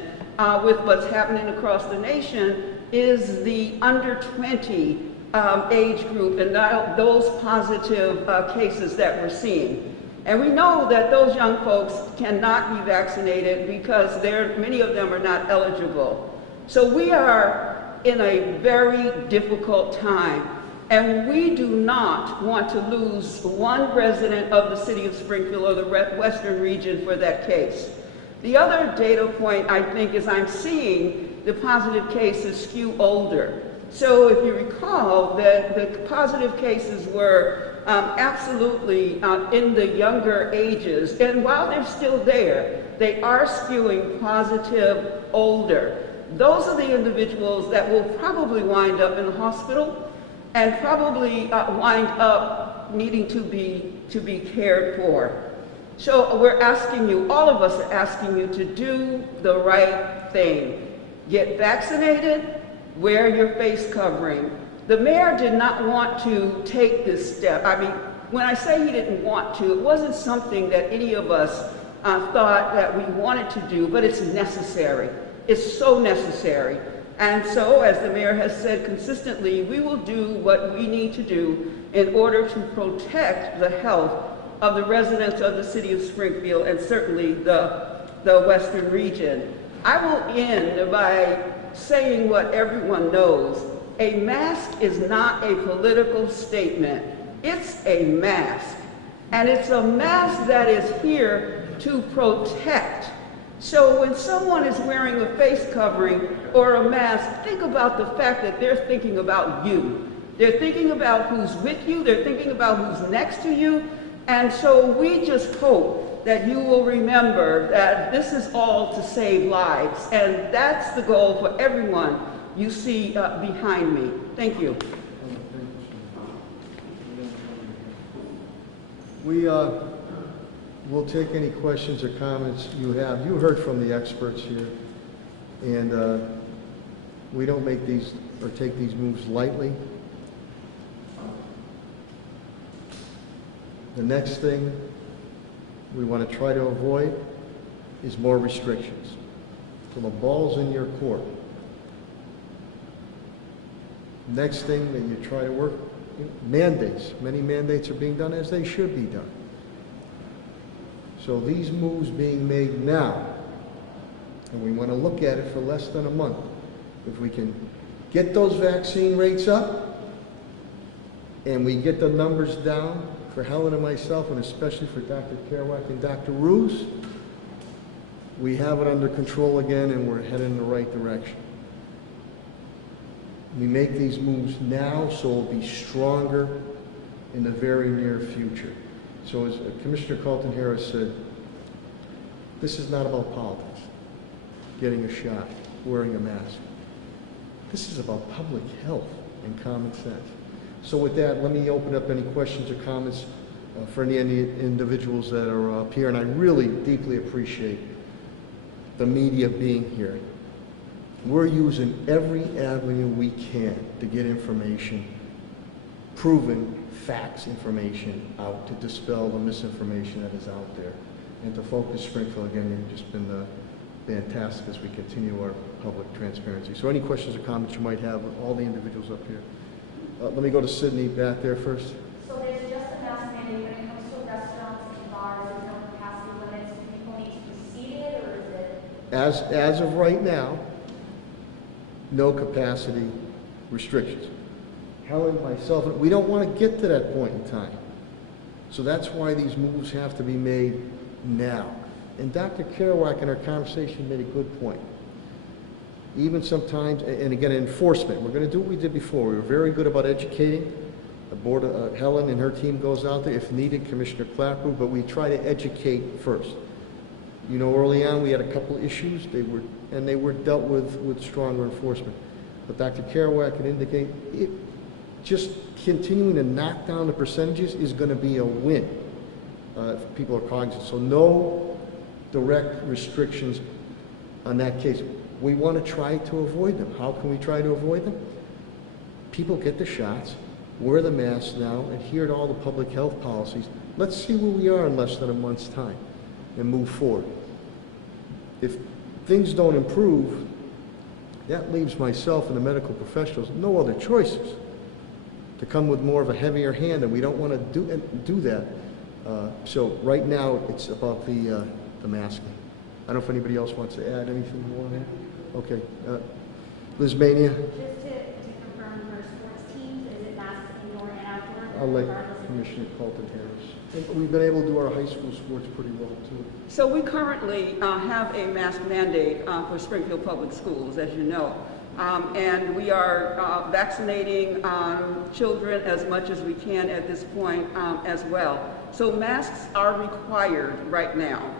with what's happening across the nation is the under 20 age group and those positive cases that we're seeing. And we know that those young folks cannot be vaccinated because many of them are not eligible. So we are in a very difficult time, and we do not want to lose one resident of the city of Springfield or the Western region for that case. The other data point, I think, is I'm seeing the positive cases skew older. So if you recall, the positive cases were absolutely in the younger ages, and while they're still there, they are skewing positive older. Those are the individuals that will probably wind up in the hospital and probably wind up needing to be cared for. So we're asking you, all of us are asking you to do the right thing. Get vaccinated, wear your face covering. The mayor did not want to take this step. I mean, when I say he didn't want to, it wasn't something that any of us thought that we wanted to do, but it's necessary. It's so necessary. And so, as the mayor has said consistently, we will do what we need to do in order to protect the health of the residents of the city of Springfield and certainly the Western region. I will end by saying what everyone knows. A mask is not a political statement. It's a mask. And it's a mask that is here to protect. So when someone is wearing a face covering or a mask, think about the fact that they're thinking about you. They're thinking about who's with you. They're thinking about who's next to you. And so we just hope that you will remember that this is all to save lives. And that's the goal for everyone you see behind me. Thank you. We'll take any questions or comments you have. You heard from the experts here, and we don't make these or take these moves lightly. The next thing we want to try to avoid is more restrictions. So the ball's in your court. Next thing that you try to work, mandates. Many mandates are being done as they should be done. So these moves being made now, and we want to look at it for less than a month. If we can get those vaccine rates up, and we get the numbers down for Helen and myself, and especially for Dr. Kerouac and Dr. Roos, we have it under control again, and we're headed in the right direction. We make these moves now, so we'll be stronger in the very near future. So as Commissioner Carlton-Harris said, this is not about politics, getting a shot, wearing a mask. This is about public health and common sense. So with that, let me open up any questions or comments for any individuals that are up here. And I really deeply appreciate the media being here. We're using every avenue we can to get information, proven facts information out, to dispel the misinformation that is out there, and to focus Springfield. Again, you've just been fantastic as we continue our public transparency. So any questions or comments you might have, all the individuals up here. Let me go to Sydney back there first. So there's just a mask mandate when it comes to restaurants and bars. There's no capacity limits. People need to be seated, or is it? As of right now, no capacity restrictions. Helen, myself, we don't want to get to that point in time. So that's why these moves have to be made now. And Dr. Kerouac in our conversation made a good point. Even sometimes, and again, enforcement. We're going to do what we did before. We were very good about educating. The board, Helen and her team goes out there. If needed, Commissioner Clapper, but we try to educate first. You know, early on we had a couple of issues. They were dealt with stronger enforcement. But Dr. Kerouac can indicate just continuing to knock down the percentages is going to be a win. If people are cognizant. So no direct restrictions on that case. we want to try to avoid them. How can we try to avoid them? People get the shots, wear the masks now, adhere to all the public health policies. Let's see where we are in less than a month's time and move forward. If things don't improve, that leaves myself and the medical professionals no other choices to come with more of a heavier hand, and we don't want to do that. So right now, it's about the masking. I don't know if anybody else wants to add anything more on that. Okay. Liz Mania? Just to confirm, for sports teams, is it masks indoor and outdoor? I'll let Commissioner Colton Harris. And we've been able to do our high school sports pretty well, too. So we currently have a mask mandate for Springfield Public Schools, as you know. And we are vaccinating children as much as we can at this point as well. So masks are required right now.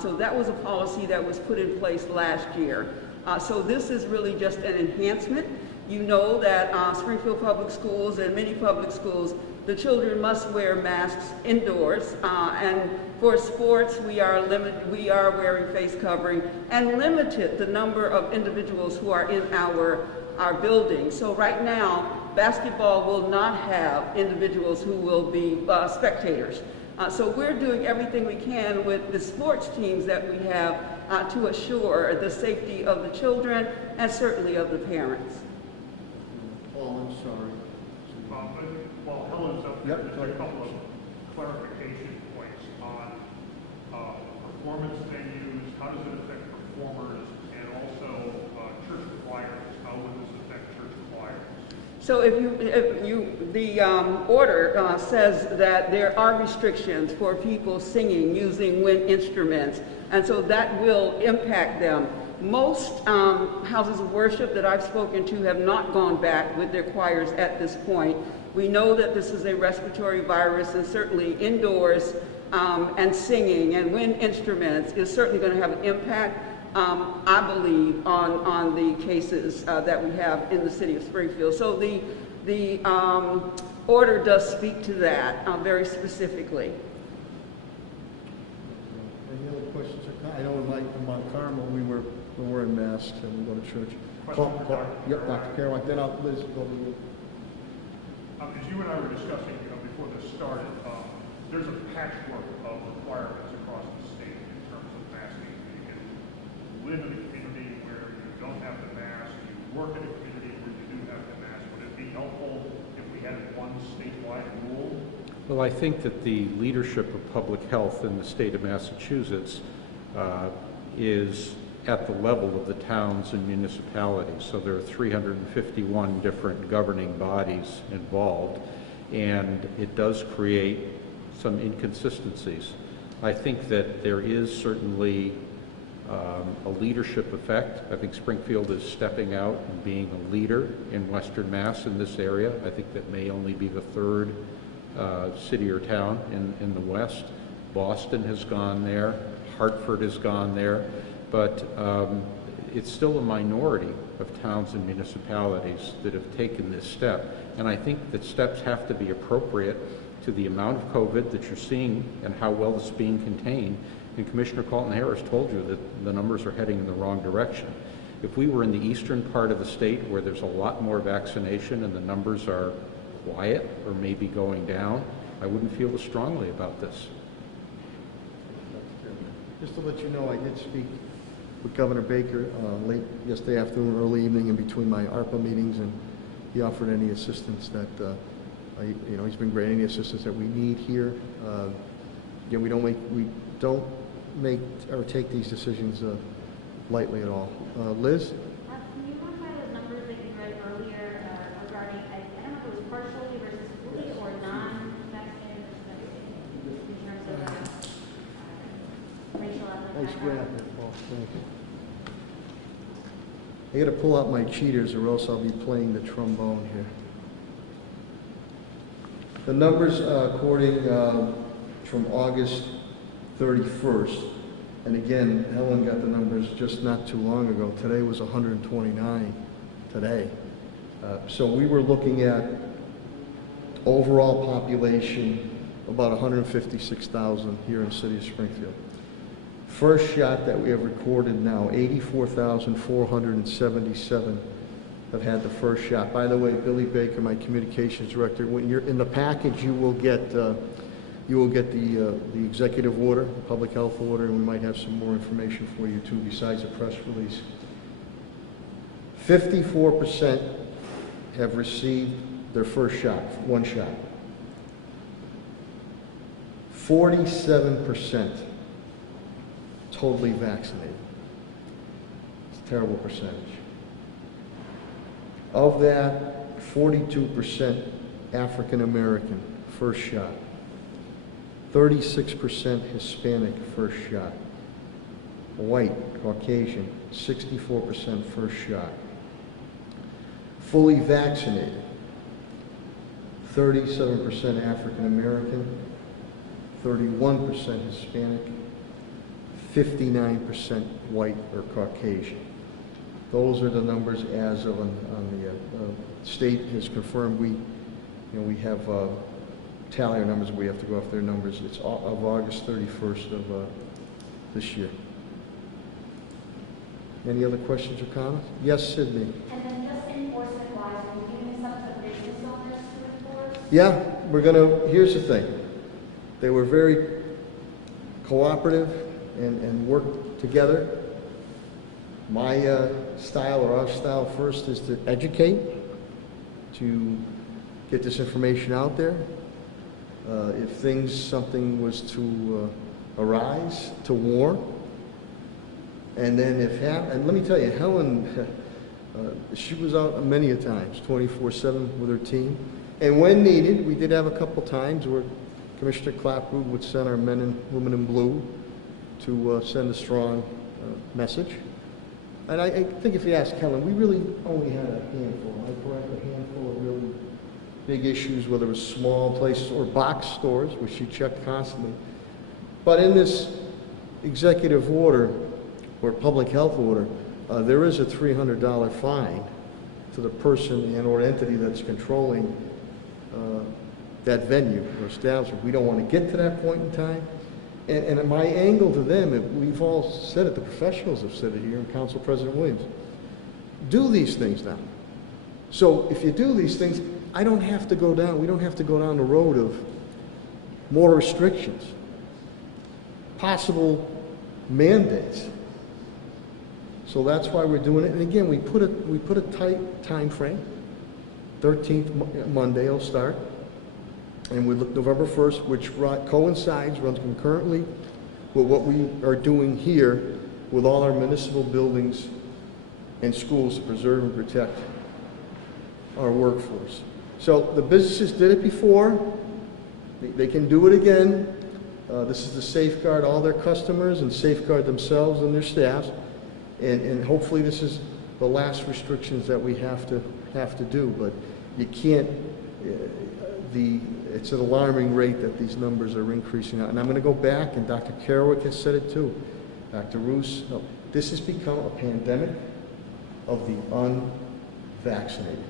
So that was a policy that was put in place last year. So this is really just an enhancement. You know that Springfield Public Schools and many public schools, the children must wear masks indoors, and for sports we are wearing face covering and limited the number of individuals who are in our building. So right now, basketball will not have individuals who will be spectators. So we're doing everything we can with the sports teams that we have to assure the safety of the children and certainly of the parents. Paul, I'm sorry. While Helen's up there, Yep. there's a couple of clarification points on performance venues. How does it affect performers, and also church choirs? How would this affect church choirs? So the order says that there are restrictions for people singing using wind instruments, and so that will impact them. Most houses of worship that I've spoken to have not gone back with their choirs at this point. We know that this is a respiratory virus, and certainly indoors and singing and wind instruments is certainly going to have an impact, I believe, on the cases that we have in the city of Springfield. So the order does speak to that very specifically. Any other questions? I know in Mount Carmel we're wearing masks and we go to church. Yep, Dr. Kerouac. Then Liz, go to you. As you and I were discussing, before this started, there's a patchwork of requirements across the state in terms of masking. You can live in a community where you don't have the mask. You work in a community where you do have the mask. Would it be helpful if we had one statewide rule? Well, I think that the leadership of public health in the state of Massachusetts is at the level of the towns and municipalities. So there are 351 different governing bodies involved, and it does create some inconsistencies. I think that there is certainly a leadership effect. I think Springfield is stepping out and being a leader in Western Mass in this area. I think that may only be the third city or town in the West. Boston has gone there, Hartford has gone there, but it's still a minority of towns and municipalities that have taken this step. And I think that steps have to be appropriate to the amount of COVID that you're seeing and how well it's being contained. And Commissioner Colton Harris told you that the numbers are heading in the wrong direction. If we were in the eastern part of the state where there's a lot more vaccination and the numbers are quiet or maybe going down, I wouldn't feel as strongly about this. Just to let you know, I did speak with Governor Baker late yesterday afternoon, early evening, in between my ARPA meetings, and he offered any assistance that, he's been great, any assistance that we need here. Again, we don't make or take these decisions lightly at all. Liz? Can you modify those numbers that you read earlier regarding, I don't know if it was partially versus fully or non-vaccinated versus vaccinated in terms of racial Nice ethnic grab background? there, Paul. Thank you. I got to pull out my cheaters or else I'll be playing the trombone here. The numbers according from August 31st, and again, Helen got the numbers just not too long ago. Today was 129 today. So we were looking at overall population about 156,000 here in the city of Springfield. First shot that we have recorded now, 84,477 have had the first shot. By the way, Billy Baker, my communications director, when you're in the package, you will get the executive order, the public health order, and we might have some more information for you too besides the press release. 54% have received their first shot, one shot. 47% totally vaccinated. It's a terrible percentage. Of that, 42% African American, first shot. 36% Hispanic, first shot. White, Caucasian, 64% first shot. Fully vaccinated, 37% African American, 31% Hispanic, 59% white or Caucasian. Those are the numbers as of on the state has confirmed. We have tally our numbers. We have to go off their numbers. It's of August 31st of this year. Any other questions or comments? Yes, Sydney. And then just enforcement-wise, are you giving this up to business owners to enforce? Yeah, we're gonna. Here's the thing. They were very cooperative and worked together. My style or our style first is to educate, to get this information out there. If something was to arise, to warn. And then and let me tell you, Helen, she was out many a times, 24/7 with her team. And when needed, we did have a couple times where Commissioner Clapwood would send our men and women in blue to send a strong message. And I think if you ask Helen, we really only had a handful, am I correct? A handful of really big issues, whether it was small places or box stores, which she checked constantly. But in this executive order, or public health order, there is a $300 fine to the person and or entity that's controlling that venue or establishment. We don't want to get to that point in time. And my angle to them, we've all said it, the professionals have said it here, and Council President Williams, do these things now. So if you do these things, we don't have to go down the road of more restrictions, possible mandates. So that's why we're doing it. And again, we put a tight time frame. 13th Monday will start. And we look November 1st, which coincides, runs concurrently with what we are doing here with all our municipal buildings and schools to preserve and protect our workforce. So the businesses did it before. They can do it again. This is to safeguard all their customers and safeguard themselves and their staffs. And hopefully this is the last restrictions that we have to do. But you can't. It's an alarming rate that these numbers are increasing. And I'm going to go back, and Dr. Kerouac has said it too. Dr. Roos, this has become a pandemic of the unvaccinated.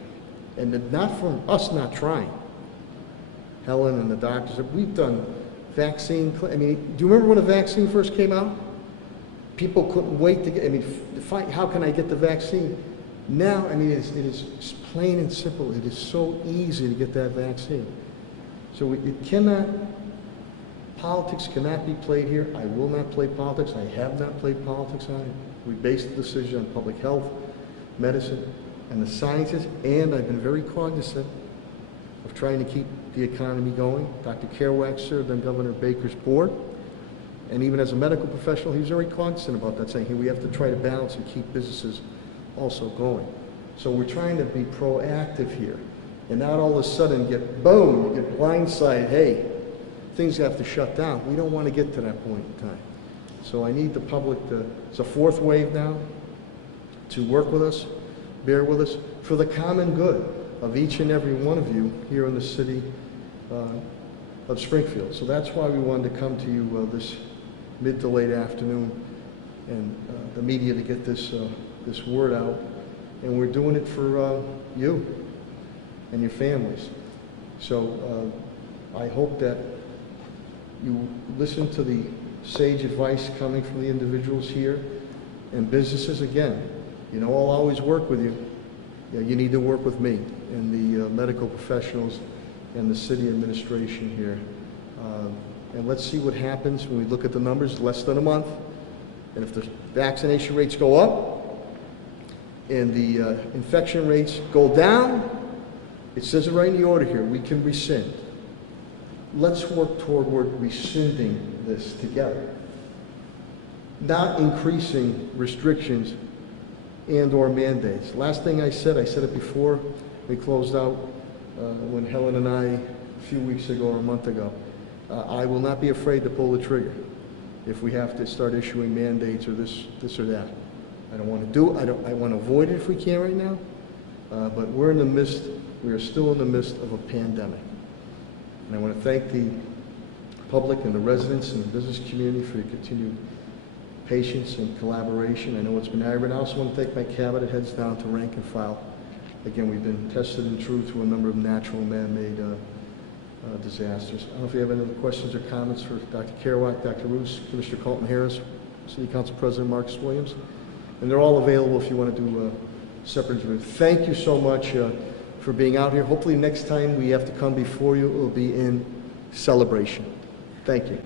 And not from us not trying. Helen and the doctors, we've done vaccine, do you remember when a vaccine first came out? People couldn't wait to get, how can I get the vaccine? Now, it is plain and simple. It is so easy to get that vaccine. So politics cannot be played here. I will not play politics. I have not played politics on it. We based the decision on public health, medicine, and the sciences, and I've been very cognizant of trying to keep the economy going. Dr. Kerouac served on Governor Baker's board, and even as a medical professional, he was very cognizant about that, saying, hey, we have to try to balance and keep businesses also going. So we're trying to be proactive here, and not all of a sudden you get blindsided, hey, things have to shut down. We don't want to get to that point in time. So I need the public it's a fourth wave now, to work with us, bear with us, for the common good of each and every one of you here in the city of Springfield. So that's why we wanted to come to you this mid to late afternoon, and the media to get this word out. And we're doing it for you and your families. So I hope that you listen to the sage advice coming from the individuals here. And businesses, again, you know I'll always work with you. Yeah, you need to work with me and the medical professionals and the city administration here. And let's see what happens when we look at the numbers, less than a month. And if the vaccination rates go up and the infection rates go down, it says it right in the order here, we can rescind. Let's work toward rescinding this together. Not increasing restrictions and/or mandates. Last thing I said it before we closed out when Helen and I, a few weeks ago or a month ago, I will not be afraid to pull the trigger if we have to start issuing mandates or this or that. I don't want to do it. I want to avoid it if we can right now. But we are still in the midst of a pandemic. And I want to thank the public and the residents and the business community for your continued patience and collaboration. I know it's been aggravating. I also want to thank my cabinet heads down to rank and file. Again, we've been tested and true through a number of natural and man-made disasters. I don't know if you have any other questions or comments for Dr. Kerouac, Dr. Roos, Commissioner Colton Harris, City Council President Marcus Williams. And they're all available if you want to do a separate interview. Thank you so much for being out here. Hopefully next time we have to come before you, it will be in celebration. Thank you.